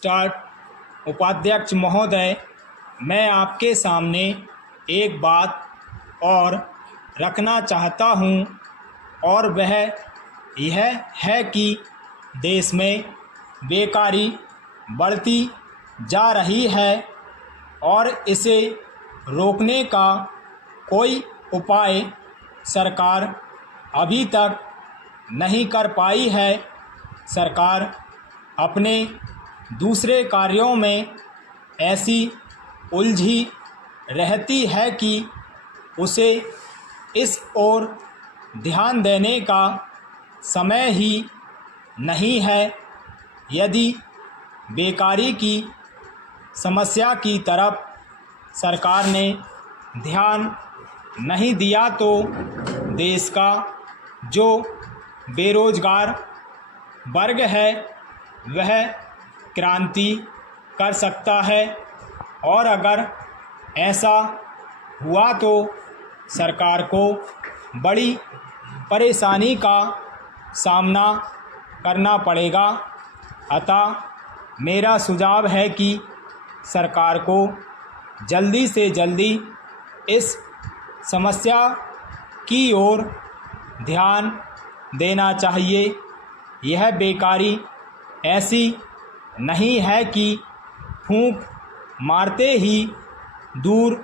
Start. उपाध्यक्ष महोदय, मैं आपके सामने एक बात और रखना चाहता हूँ और वह यह है कि देश में बेकारी बढ़ती जा रही है और इसे रोकने का कोई उपाय सरकार अभी तक नहीं कर पाई है। सरकार अपने दूसरे कार्यों में ऐसी उलझी रहती है कि उसे इस ओर ध्यान देने का समय ही नहीं है। यदि बेकारी की समस्या की तरफ सरकार ने ध्यान नहीं दिया तो देश का जो बेरोजगार वर्ग है वह क्रांति कर सकता है और अगर ऐसा हुआ तो सरकार को बड़ी परेशानी का सामना करना पड़ेगा। अतः मेरा सुझाव है कि सरकार को जल्दी से जल्दी इस समस्या की ओर ध्यान देना चाहिए। यह बेकारी ऐसी नहीं है कि फूंक मारते ही दूर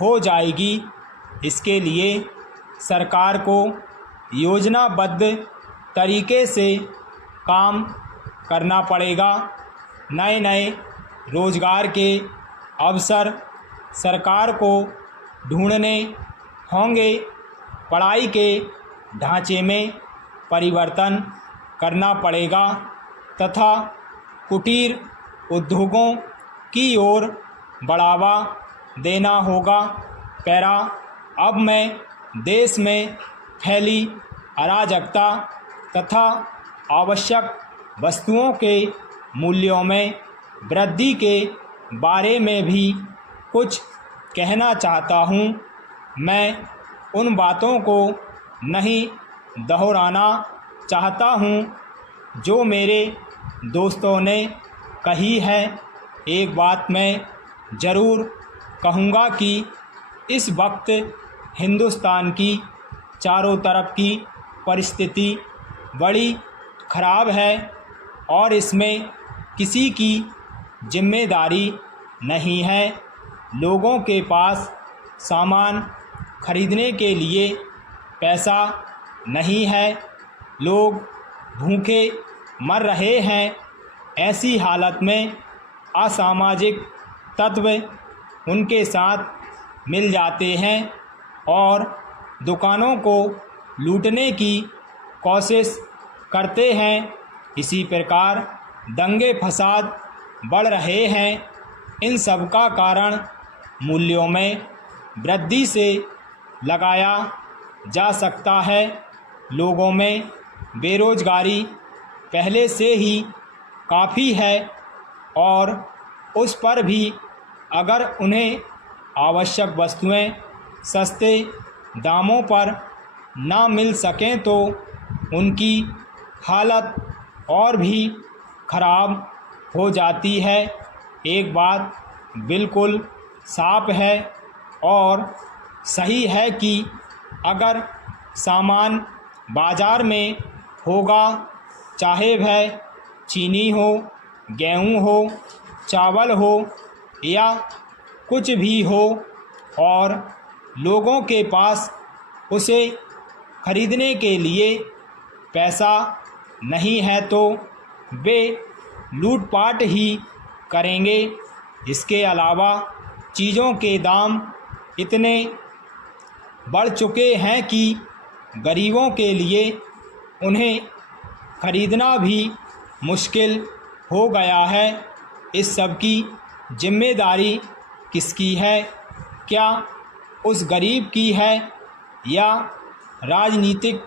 हो जाएगी। इसके लिए सरकार को योजनाबद्ध तरीके से काम करना पड़ेगा। नए नए रोजगार के अवसर सरकार को ढूंढने होंगे। पढ़ाई के ढांचे में परिवर्तन करना पड़ेगा तथा कुटीर उद्योगों की ओर बढ़ावा देना होगा। पैरा, अब मैं देश में फैली अराजकता तथा आवश्यक वस्तुओं के मूल्यों में वृद्धि के बारे में भी कुछ कहना चाहता हूँ। मैं उन बातों को नहीं दोहराना चाहता हूँ जो मेरे दोस्तों ने कही है। एक बात मैं ज़रूर कहूँगा कि इस वक्त हिंदुस्तान की चारों तरफ की परिस्थिति बड़ी ख़राब है और इसमें किसी की जिम्मेदारी नहीं है। लोगों के पास सामान खरीदने के लिए पैसा नहीं है, लोग भूखे मर रहे हैं। ऐसी हालत में असामाजिक तत्व उनके साथ मिल जाते हैं और दुकानों को लूटने की कोशिश करते हैं। इसी प्रकार दंगे फसाद बढ़ रहे हैं। इन सब का कारण मूल्यों में वृद्धि से लगाया जा सकता है। लोगों में बेरोजगारी पहले से ही काफ़ी है और उस पर भी अगर उन्हें आवश्यक वस्तुएं सस्ते दामों पर ना मिल सकें तो उनकी हालत और भी ख़राब हो जाती है। एक बात बिल्कुल साफ है और सही है कि अगर सामान बाज़ार में होगा, चाहे वह चीनी हो, गेहूँ हो, चावल हो या कुछ भी हो, और लोगों के पास उसे खरीदने के लिए पैसा नहीं है तो वे लूटपाट ही करेंगे। इसके अलावा चीज़ों के दाम इतने बढ़ चुके हैं कि गरीबों के लिए उन्हें खरीदना भी मुश्किल हो गया है। इस सब की जिम्मेदारी किसकी है? क्या उस गरीब की है या राजनीतिक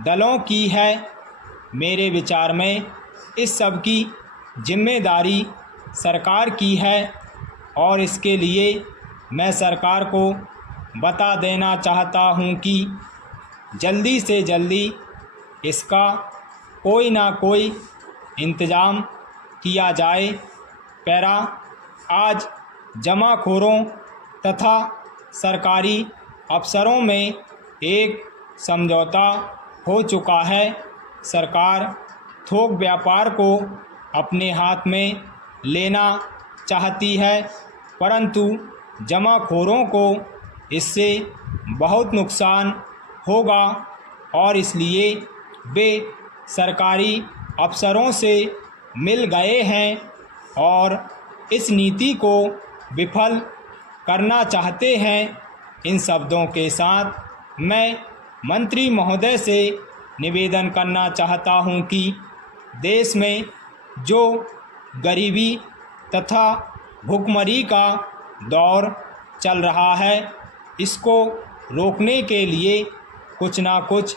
दलों की है? मेरे विचार में इस सब की जिम्मेदारी सरकार की है और इसके लिए मैं सरकार को बता देना चाहता हूँ कि जल्दी से जल्दी इसका कोई ना कोई इंतज़ाम किया जाए पैरा आज जमाखोरों तथा सरकारी अफसरों में एक समझौता हो चुका है। सरकार थोक व्यापार को अपने हाथ में लेना चाहती है, परंतु जमाखोरों को इससे बहुत नुकसान होगा और इसलिए वे सरकारी अफसरों से मिल गए हैं और इस नीति को विफल करना चाहते हैं। इन शब्दों के साथ मैं मंत्री महोदय से निवेदन करना चाहता हूं कि देश में जो गरीबी तथा भुखमरी का दौर चल रहा है, इसको रोकने के लिए कुछ ना कुछ